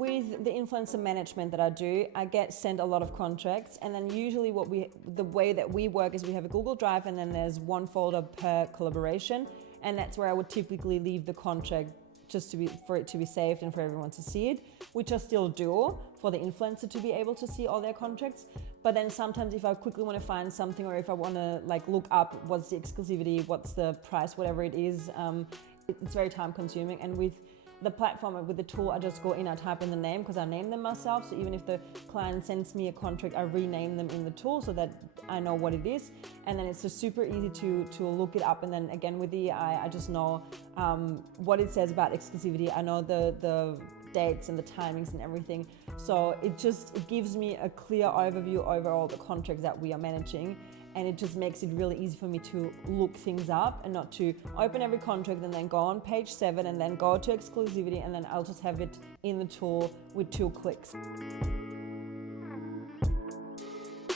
with the influencer management that I do, I get sent a lot of contracts, and then usually the way that we work is we have a Google Drive, and then there's one folder per collaboration, and that's where I would typically leave the contract just for it to be saved and for everyone to see it, which I still do for the influencer to be able to see all their contracts. But then sometimes if I quickly want to find something, or if I want to like look up what's the exclusivity, what's the price, whatever it is, it's very time consuming. And with the platform, with the tool, I just go in, I type in the name because I name them myself. So even if the client sends me a contract, I rename them in the tool so that I know what it is. And then it's just super easy to look it up. And then again, with the AI, I just know what it says about exclusivity. I know the dates and the timings and everything. So it gives me a clear overview over all the contracts that we are managing. And it just makes it really easy for me to look things up and not to open every contract and then go on page 7 and then go to exclusivity, and then I'll just have it in the tool with 2 clicks.